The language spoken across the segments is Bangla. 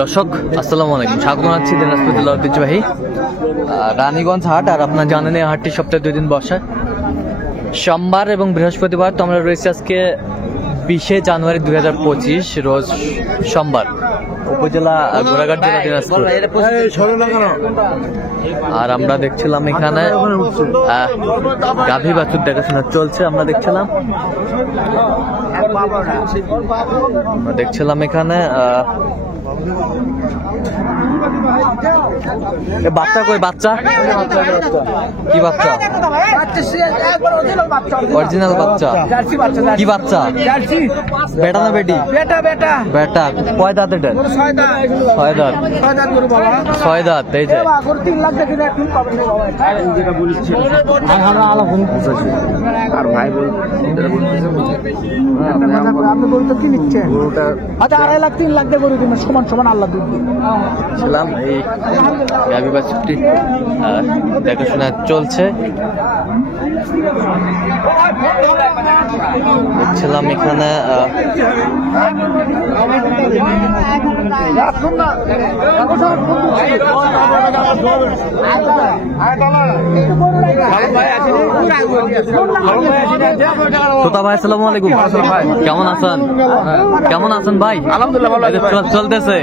দর্শক আসসালামু আলাইকুম, স্বাগত জানাচ্ছি দিনাজপুর জেলার ঐতিহ্যবাহী রানীগঞ্জ হাট। আর আপনারা জানেন এই হাটটি সপ্তাহে 2 দিন বসে, সোমবার এবং বৃহস্পতিবার। তো আমরা রয়েছি আজকে 20শে জানুয়ারি 2025 রোজ সোমবার, উপজেলা ঘোড়াঘাট জেলা দিনাজপুর। আর আমরা দেখছিলাম এখানে গাভী বাছুর দেখাশোনা চলছে। আমরা দেখছিলাম এখানে বাচ্চা কই, বাচ্চা কি বাচ্চা? অরিজিনাল বাচ্চা। কি বাচ্চা? বেটা না বেটি? বেটা। কয় দাঁত এটা? 6 দাঁত। 6 দাঁত। এই যে আর ভাই আড়াই লাখ 3 লাখ দিয়ে গরু দিন সমান সমান আল্লাহ ছিলাম। এই গাভী বাছুরটি দেখাশোনা চলছে। দেখছিলাম এখানে তোতা ভাই আসসালামু আলাইকুম, কেমন আছেন? কেমন আছেন ভাই? আলহামদুলিল্লাহ চলতেছে।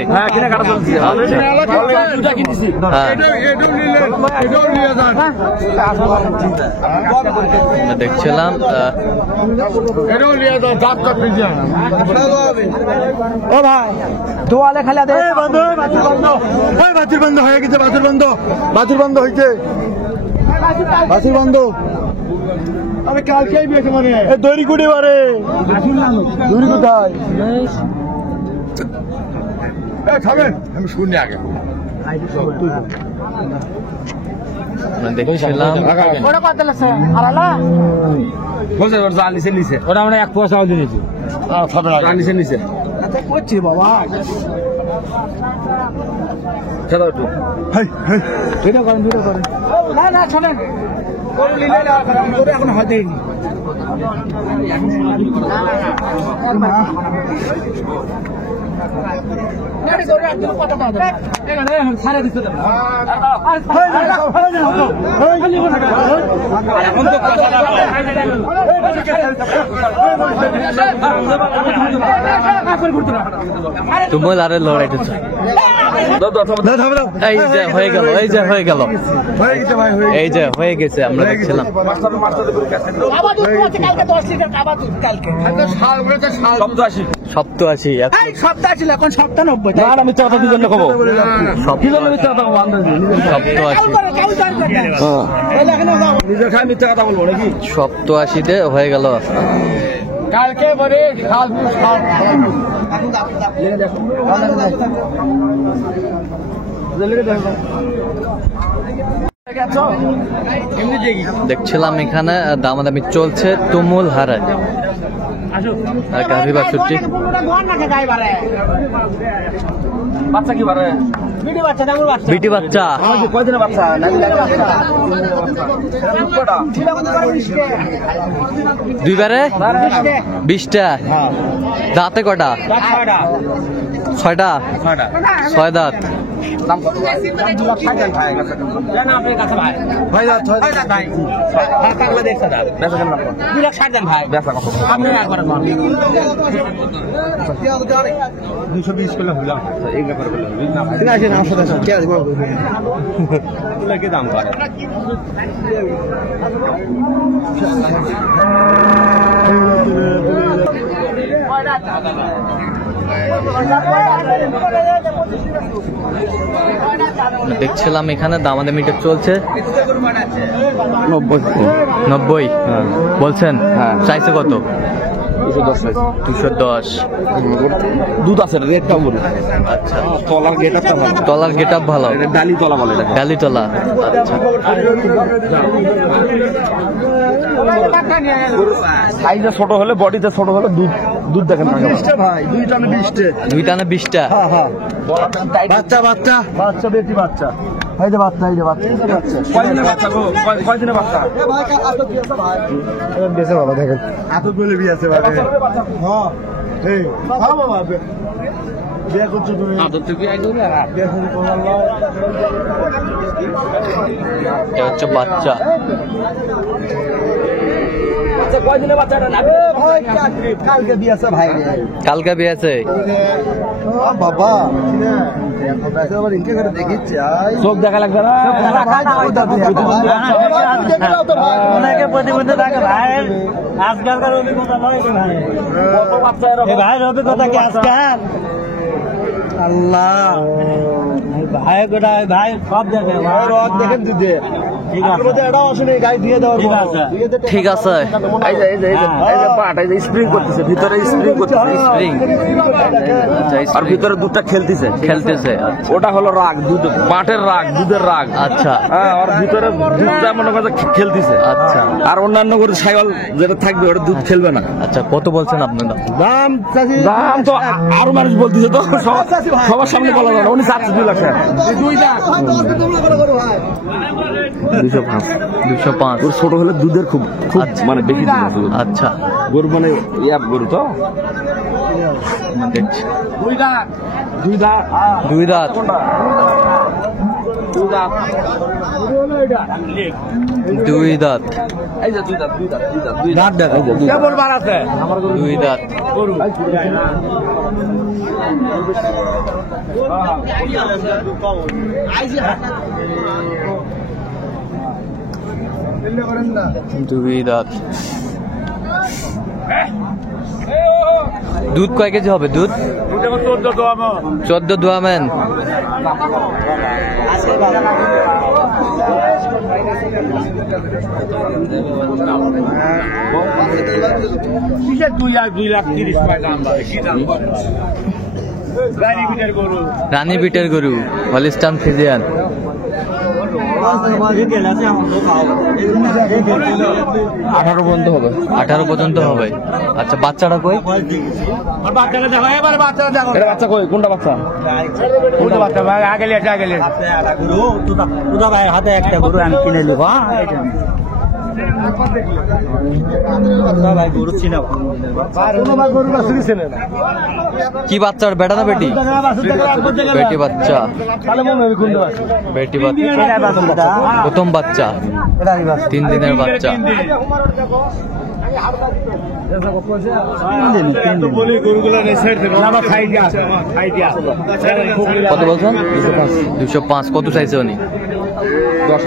দেখছিলাম ও ভাই দোয়ালে খালি বাছুর বন্ধ হয়ে গেছে, বাছুর বন্ধ হয়েছে, বাছুর বন্ধ। আমি কালকেই বিয়েছে মানে দড়ি কুড়ি মারে দড়ি কোথায় আমি শুনি আগে দেখছিলাম ওটা আমরা 1 পয়সাও দিয়েছি নিচে করছি বাবা ভিডিও করেন না শোনেন এখন হয়তো তুমুল আরে লড়াইতেছে। এই যে হয়ে গেছে আমরা দেখছিলাম। সপ্তাহ 80 এখন সপ্তাহ 90। সপ্তাহ 80-তে হয়ে গেল। কালকে বলে দেখছিলাম এখানে দামাদামি চলছে তুমুল হারে। গাভী বাছুরটি বাচ্চা কি বারে বিটি বাচ্চা। কয়দিনের বাচ্চা? 2 বারে 20টা। দাঁতে কটা? 6টা। 6 দাঁত। দাম করে দেখছিলাম এখানে দামাদামিটা চলছে। 90 বলছেন? চাইছে কত? 210। দুধ আছে, রেটটা বলুন। আচ্ছা, তলার গেট আপ ভালো, ডালি তলা বলে, ডালি তলা। আচ্ছা, সাইজে ছোট হলে, বডিতে ছোট হলে দুধ দেখেন ভাই। 2 টানে 20টা। বাচ্চা বেটি বাচ্চা। এই যে বাচ্চা, কয়দিনের বাচ্চা? কয়দিনের বাচ্চা? বাবা দেখেন এত গুলো বিয়ে আছে ভাই। বিয়ে করছো তুমি বিয়ে শুরু করলাম এটা হচ্ছে বাচ্চা। কালকে বিয়ে আছে ভাই কালকে বিয়ে আছে। বাবা দেখিচ্ছে চোখ দেখা লাগবে না অনেকে প্রতিবন্ধী থাকে ভাই আজকালকার অভিজ্ঞতা নয় ভাই ভাইয়ের অভিজ্ঞতা কি আজকাল আল্লাহ ভাই গোটায় ভাই সব দেখে দেখেন দিদি ঠিক আছে এটাও আসলে গাড়ি দিয়ে দেওয়ার ঠিক আছে ঠিক আছে। স্প্রিং করতেছে ভিতরে স্প্রিং করতেছে রিং আচ্ছা আর ভিতরে দুধটা খেলতেছে খেলতেছে। আচ্ছা ওটা হলো রাগ দুধ পাটের রাগ দুধের রাগ আচ্ছা হ্যাঁ আর ভিতরে দুধটা মনে করে খেলতেছে আচ্ছা আর অন্যান্য করে ছাগল যেটা থাকবে ওটা দুধ খেলবে না আচ্ছা কত বলছেন আপনারা? দাম চাচি দাম তো আরো মানুষ বলতেছে তো সবার সামনে বলা যাবে না উনি 4 লাখ টাকা 205 ওর ছোট হলে দুধের খুব আচ্ছা। মানে বেশি দুধ আচ্ছা গরু মানে ইয়াব গরু তো দেখছি দুই দাঁত দুই রাত দুই দাঁত এই যে দুই দাঁত দাঁত দেখা কেবল বাড়াতে দুই দাঁত দুই দাঁত। দুধ কয় কেজি হবে? দুধ 14 দোয়াবেন। রানী বিটের গরু হলিস্টান ফিজিয়ান 18 পর্যন্ত হবে। 18 পর্যন্ত হবে। আচ্ছা বাচ্চাটা কই? এটা বাচ্চা কই কোনটা বাচ্চা ভাই হাতে একটা গরু আমি কিনে নিব ভাই গরু চিনা কি বাচ্চার বেটা না বেটি? বেটি বাচ্চা বেটি বাচ্চা প্রথম বাচ্চা 3 দিনের বাচ্চা। কত বলছেন? 205 কত চাইছে উনি? 10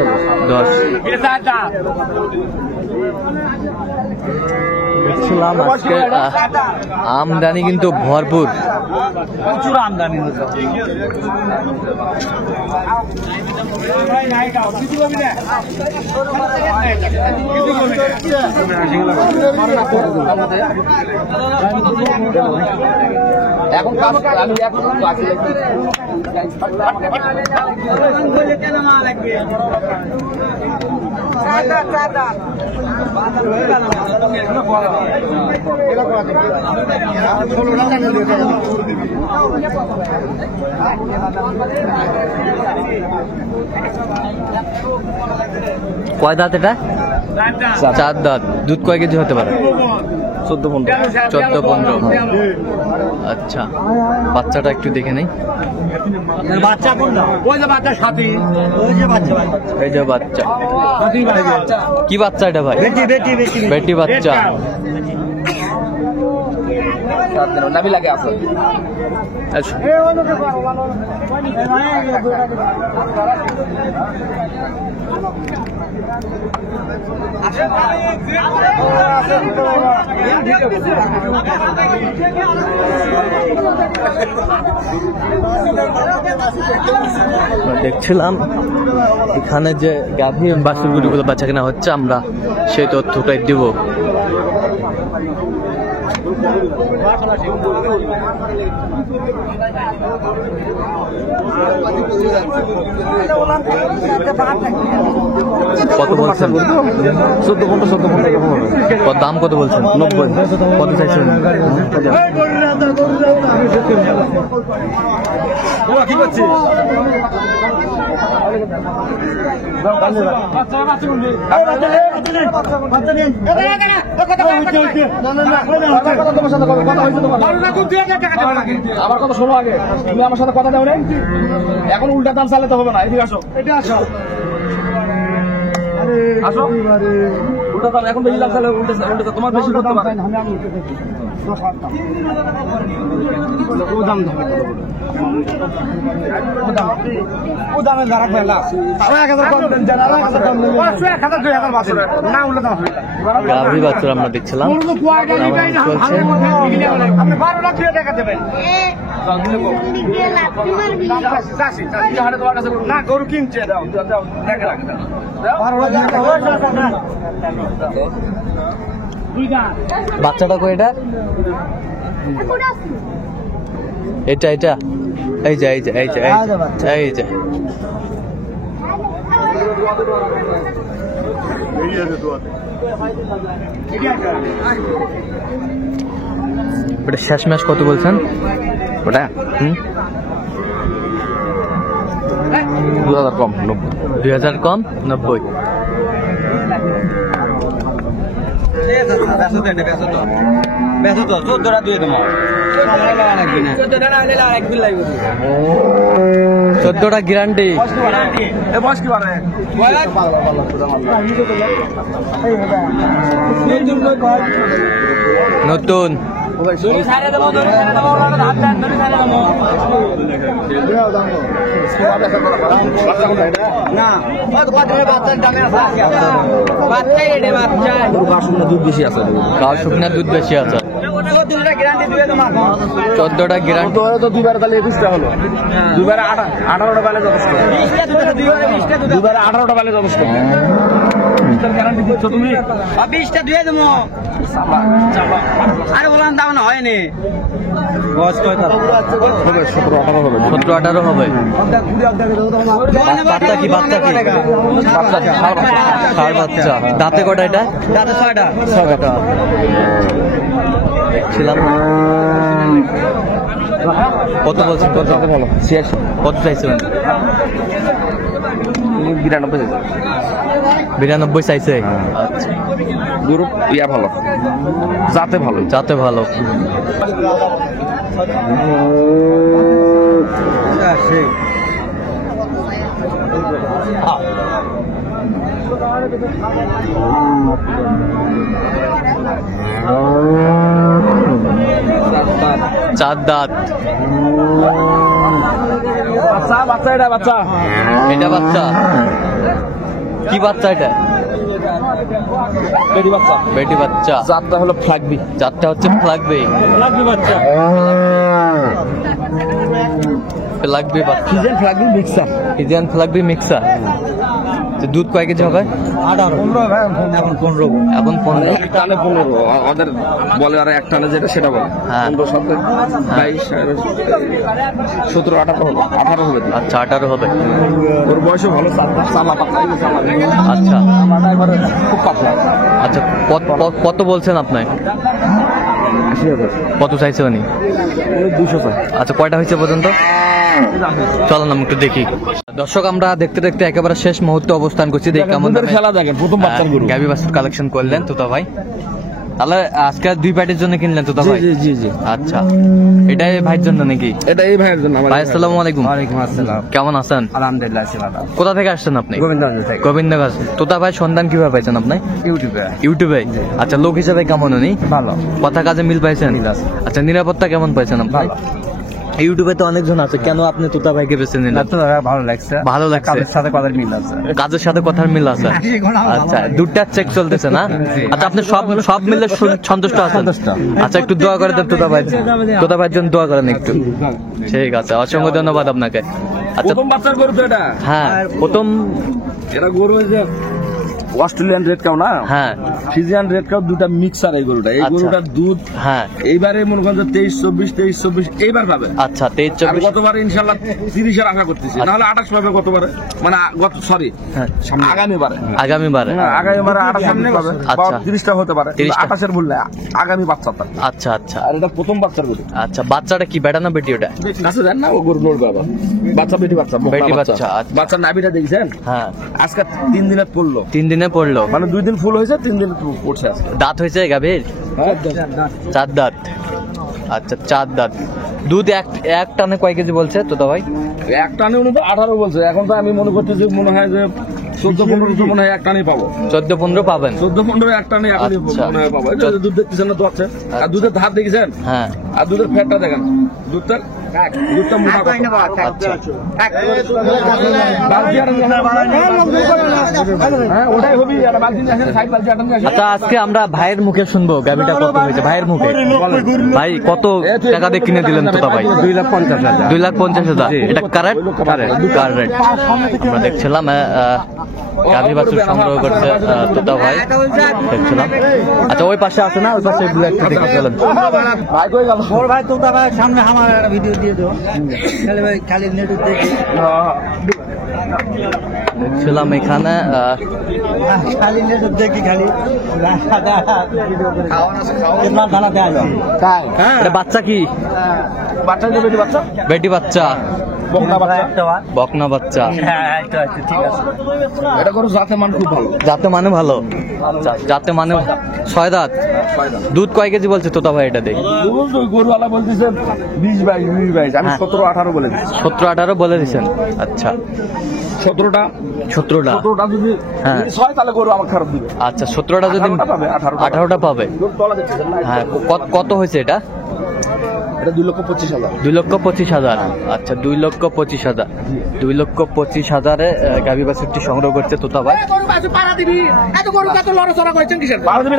দেখছিলাম আজকে আমদানি কিন্তু ভরপুর। প্রচুর আমদানি হচ্ছে এখন কাজ আমি এখন কয় দাঁত এটা? 4 দাঁত। দুধ কয় কেজি হতে পারে? 14-15। আচ্ছা বাচ্চাটা একটু দেখে নেই। বাচ্চা কোনটা? ওই যে বাচ্চা সাথী ওই যে বাচ্চা এই যে বাচ্চা কি বাচ্চা এটা ভাই? বেটি বেটি বেটি বেটি বাচ্চা। নামি লাগে আছে আচ্ছা দেখছিলাম এখানে যে গাভী বাছুর গরুগুলো বাচ্চা কেনা হচ্ছে, আমরা সেই তথ্যটাই দিব। কত বলছেন? 14-15 কত দাম? কত বলছেন? 90। কত চাইছেন? কি করছি তোমার সাথে কথা হয়েছে তোমার আমার কথা শোনো আগে তুমি আমার সাথে কথা দাও না এখন উল্টা দাম চালাতে হবে না এদিকে আসো আসো উল্টা দাম এখন বেশি দাম চালালে উল্টা তোমার বেশি করতে পারে গাভী বাছুর আমরা দেখছিলাম না গরু কিনছে বাচ্চাটা কই এটা এটা এটা এই যে এই যে এই যে এই যে ওটা শেষ ম্যাচ কত বলছেন ওটা 2000 কম 2000 কম 90 14টা গ্যারান্টি নতুন দুধ বেশি আছে গাও শুকনা দুধ বেশি আছে 14টা গ্যারান্টি তো দুইবার তাহলে 20টা হলো দুইবার 18টা বেলা যথেষ্ট দুইবার 18টা বেলা যথেষ্ট গ্যারান্টি দিচ্ছ তুমি 20টা দিয়ে দেবো আরে বললাম দাম না হয়নি হবে 17-18 হবে 17-18 হবে বাচ্চা কি বাচ্চা কি ষাঁড় বাচ্চা দাঁতে কটা এটা দাদা 6টা দেখছিলাম কত বলছেন কত ভালো 86 কত চাইছেন 92 চাইছে আচ্ছা গরু ইয়া ভালো জাতে ভালো যাতে ভালো চার দাঁত বাচ্চা এটা বাচ্চা এটা বাচ্চা কি বাচ্চা এটা বেটি বাচ্চা বেটি বাচ্চা জাতটা হলো ফ্ল্যাগবি চারটা হচ্ছে ফ্লাগবে বাচ্চা ফ্লাগবে বাচ্চা সিজন ফ্ল্যাগবি মিক্সার ইজিয়ান ফ্লাগবে মিক্সার তো দুধ কয় কেজি হবে 18 এখন 15 এখন 15 এক টানে 15 ওদের বলে আর এক টানে যেটা সেটা বলে হ্যাঁ। 15 সাথে 22 17 18 হলো 18 হবে আচ্ছা 18 হবে ওর বয়সও ভালো চালা পাতলা আচ্ছা আমারটা এবারে খুব পাতলা আচ্ছা কত বলছেন আপনি 80,000 কত চাইছে উনি 200 চাই আচ্ছা কয়টা হয়েছে পর্যন্ত চলো না একটু দেখি দর্শক আমরা দেখতে দেখতে একেবারে শেষ মুহূর্তে অবস্থান করছি দেখি কেমন দামে খেলা দেখেন প্রথম বাচ্চার গরু গাবি বাছুর কালেকশন করলেন তোতা ভাই তাহলে আজকে দুই প্যাটের জন্য কিনলেন তোতা ভাই জি আচ্ছা এটাই ভাইয়ের জন্য নাকি এটা এই ভাইয়ের জন্য ভাই আসসালামু আলাইকুম ওয়ালাইকুম আসসালাম কেমন আছেন আলহামদুলিল্লাহ ভালো কোথা থেকে আসছেন আপনি গোবিন্দগঞ্জ থেকে গোবিন্দগঞ্জ তোতা ভাই সন্ধান কিভাবে পাইছেন আপনি ইউটিউবে ইউটিউবে আচ্ছা লোক হিসেবে কেমন উনি ভালো কথা কাজে মিল পাইছেন আচ্ছা নিরাপত্তা কেমন পাইছেন আপনি ভালো ইউটিউবে তো অনেকজন আছে কেন আপনি তোতা ভাইকে বেছে নিলেন ভালো লাগছে ভালো লাগছে কাজের সাথে কথার মিল আছে কাজের সাথে কথার মিল আছে আচ্ছা দুটা চেক চলতেছে না আচ্ছা আপনি সব মিলে সন্তুষ্ট আছেন আচ্ছা একটু দোয়া করে দেন তোতা ভাইয়ের জন্য দোয়া করেন একটু ঠিক আছে অসংখ্য ধন্যবাদ আপনাকে আচ্ছা প্রথম বাচ্চার গরু তো এটা হ্যাঁ প্রথম এরা গরু হয়েছে অস্ট্রেলিয়ান রেড কাউ না হ্যাঁ ফিজিয়ান রেড কাউ দুটা মিক্সার এই গরুটা এই আচ্ছা। গরুটার দুধ হ্যাঁ এইবারে মনে করেন 23-24 এইবার পাবে আচ্ছা আর 23-24 গতবার ইনশাল্লাহ 30-এর আশা করতেছি নাহলে 28 পাবে গতবারে মানে সরি হ্যাঁ আগামীবারে আগামীবারে আগামীবারে 28 সামনে পাবে আচ্ছা। 30টা হতে পারে 30টা। 28-এর ভুল না আগামী বাচ্চাটা আচ্ছা আচ্ছা আর এটা প্রথম বাচ্চার গরু আচ্ছা বাচ্চাটা কি বেটা না বেটি ওটা কাছে যান না ও গরু লড়বে আবার বাচ্চা বেটি বাচ্চা বকনা বেটি বাচ্চা, আচ্ছা। বাচ্চার নাভিটা দেখছেন হ্যাঁ আজকে 3 দিনে পড়লো 3 দিনে পড়লো মানে 2 দিন ফুল হয়েছে 3 দিন পড়ছে আজকে। দাঁত হয়েছে গাভীর? হ্যাঁ, 4 দাঁত। আচ্ছা 4 দাঁত। দুধ এক টানে কয় কেজি বলছে তোতা ভাই? এক টানে উনি তো 18 বলছে, এখন তো আমি মনে করতেছি মনে হয় যে 14-15 মনে হয় এক টানেই পাবো। 14-15 পাবেন? 14-15 এক টানে এখনই আচ্ছা। মনে হয় পাবো। এই যে দুধ দেখতেছেন না, দোয়াচ্ছে। আর দুধের ধার দেখেছেন? হ্যাঁ। আর দুধের ফ্যাটটা দেখেন, দুধটা মোটা কত। আচ্ছা বালতি আনেন না? হ্যাঁ, ওটাই হবি। আর বালতি নিয়ে আসেন, সাইড বালতি আনেন না? আচ্ছা আজকে আমরা ভাইয়ের মুখে শুনবো গাভীটা কত হয়েছে, ভাইয়ের মুখে। ভাই কত টাকা দিয়ে কিনে দিলেন তোতা ভাই? 2,50,000। 2,50,000। এটা কারেক্ট? কারেক্ট। আমরা দেখছিলাম গাভী বাছুর সংগ্রহ করছে তোতা ভাই, দেখছিলাম। আচ্ছা ওই পাশে আছে না, ওই পাশে এগুলো একটু দেখে চলেন। ভাই কই গেল? ওর ভাই তোতা ভাই সামনে আমার একটা ভিডিও দিয়ে দেবো, খালি ভাই খালি নেট দেখি দেখছিলাম এখানে খালি নেট দেখি খালি কিतना দানা দেয় তাই? হ্যাঁ, এটা বাচ্চা কি? বাচ্চা যে বেটি বাচ্চা, বেটি বাচ্চা? বকনা বাচ্চা। বকনা বাচ্চা। হ্যাঁ ঠিক আছে। এটা গরু জাতে মান খুব ভালো। যাতে মানে ভালো? আচ্ছা যাতে মানে 6 দাঁত। দুধ কয় কেজি বলছে তোতা ভাই এটা দেখি? দুধ ওই গরুওয়ালা বলতেছে 20-22, আমি 17-18 বলে দিচ্ছি। 17-18 বলে দিচ্ছেন? আচ্ছা 17টা 17টা। যদি হ্যাঁ। 6 তাহলে গরু আমার খারাপ দিবে। আচ্ছা 17টা যদি 18টা পাবে, 18টা পাবে। গরু তলা দেখতেছেন না? হ্যাঁ কত হয়েছে এটা? এটা 2,25,000। 2,25,000। আচ্ছা 2,25,000। 2,25,000-এ গাভী বাছুরটি সংগ্রহ করছে তোতা ভাই। পাড়া দিবি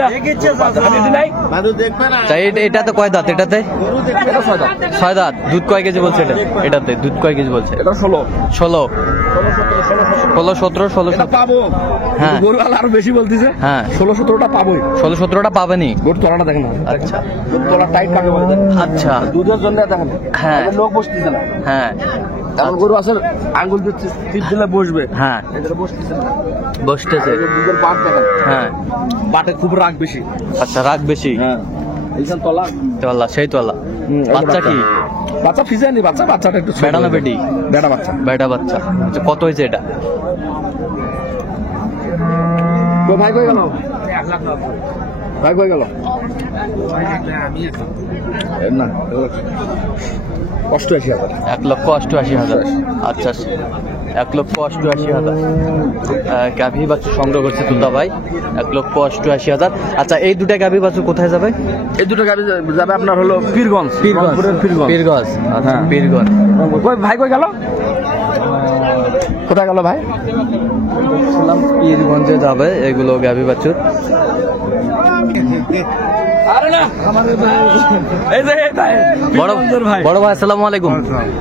না? আমি দিই নাই। তাই এটাতে কয় দাঁত? এটাতে এটা 6 দাম। 6 দাঁত। দুধ কয় কেজি বলছে এটা? এটাতে দুধ কয় কেজি বলছে? এটা 16। 16, 17, 16। এটা পাবো। হ্যাঁ। গরুওয়ালা আরো বেশি বলতেছে। হ্যাঁ 16-17টা পাবোই। 16-17টা পাবেনি? গরু তলাটা দেখেন না? আচ্ছা গরু তলা টাইট কাকে বলে দেখেন? আচ্ছা দুধের জন্য দেখেন। হ্যাঁ। আমাদের লোক বসতেছে না। হ্যাঁ এমন গরু আছে আঙ্গুল দিয়ে টিপ দিলে বসবে। হ্যাঁ এটা বসতেছে না। বসতেছে। এই যে দুধের বাট দেখেন, হ্যাঁ বাটে খুব রাগ বেশি। আচ্ছা রাগ বেশি। হ্যাঁ, এইখান তলা। তোলা সেই তোলা। বাচ্চা কি? বাচ্চা ফিজানি বাচ্চা, বাচ্চাটা একটু ছোট। বেটা না বেটি? বেটা বাচ্চা। বেটা বাচ্চা। আচ্ছা কত হয়েছে এটা? তো ভাই কই গেল? ভাই কই গেল? না 88,000। 1,88,000। আচ্ছা 1,88,000 গাভী বাছুর সংগ্রহ করছে তোতা ভাই। 1,88,000। আচ্ছা এই দুটা গাভী বাছুর কোথায় যাবে? এই দুটো গাড়ি যাবে আপনার হলো পীরগঞ্জ। রংপুরের পীরগঞ্জ। পীরগঞ্জ। আচ্ছা হ্যাঁ। পীরগঞ্জ। কই ভাই কই গেল? কোথায় গেল ভাই? পীরগঞ্জে যাবে এগুলো গাভী বাছুর। আরে না, এই যে এই ভাই বড় ভাই আসসালামু আলাইকুম,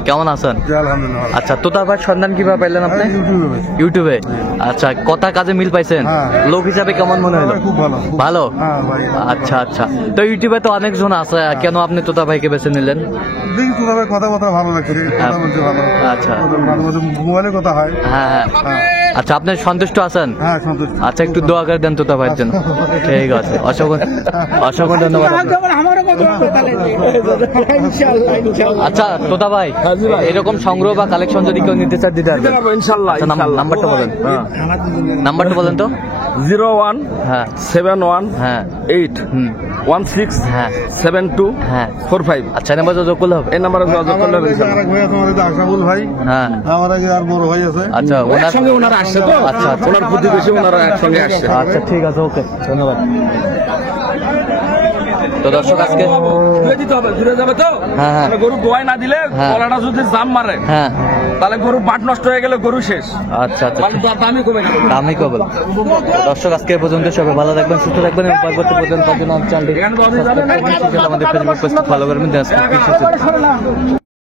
কেমন আছেন? আলহামদুলিল্লাহ। আচ্ছা তোতা ভাই সন্ধান কিভাবে পাইলেন আপনি? ইউটিউবে। আচ্ছা কথা কাজে মিল পাইছেন? হ্যাঁ। লোক হিসাবে কেমন মনে হলো? খুব ভালো। ভালো? হ্যাঁ ভাই। আচ্ছা আচ্ছা। তো ইউটিউবে তো অনেকজন আছে, কেন আপনি তোতা ভাইকে বেছে নিলেন? দেখি তোদের কথাবার্তা ভালো লাগছে, কথা বলতে ভালো। আচ্ছা। মাঝে মাঝে মোবাইলে কথা হয়। হ্যাঁ হ্যাঁ। আচ্ছা আপনি সন্তুষ্ট আছেন? হ্যাঁ সন্তুষ্ট। আচ্ছা একটু দোয়া করে দেন তোতা ভাইয়ের জন্য। ঠিক আছে, অসংখ্য ধন্যবাদ আপনাকে। আচ্ছা তোতা ভাই এরকম সংগ্রহ বা কালেকশন যদি কেউ নিতে চায় দিতে পারবেন? ইনশাআল্লাহ। আচ্ছা, নাম্বারটা বলেন। নাম্বারটা বলেন তো। 01 হ্যাঁ 71 হ্যাঁ 8 হুম 16 হ্যাঁ 72 হ্যাঁ। 45। আচ্ছা নাম্বার যোগ করলে হবে? এই নাম্বারে যোগাযোগ করলে হবে ইনশাআল্লাহ। আরেক ভাই আছে আমাদের আশাফুল ভাই, হ্যাঁ আমার আগে আর বড় ভাই আছে। আচ্ছা ওনার একসঙ্গে ওনারা আসছে তো। আচ্ছা আচ্ছা ওনার প্রতিবেশী, ওনারা একসঙ্গে আসছে। আচ্ছা ঠিক আছে, ওকে ধন্যবাদ। তো দর্শক আজকে দূরে দিতে হবে, দূরে যাবে তো। হ্যাঁ, হ্যাঁ। মানে গরু দোয়াই না দিলে হ্যাঁ। গলাটা যদি জাম মারে হ্যাঁ তাহলে গরু বাট নষ্ট হয়ে গেলে গরু শেষ। আচ্ছা আচ্ছা মানে দামই কমে যাবে। দামি কবল। দর্শক আজকে এ পর্যন্ত, সবাই ভালো থাকবেন, সুস্থ থাকবেন এবং পরবর্তী পর্যন্ত চ্যানেলটি এখানে তো আপনি যাবেন না। আমাদের ফেসবুক পেজটি ফলো করবেন।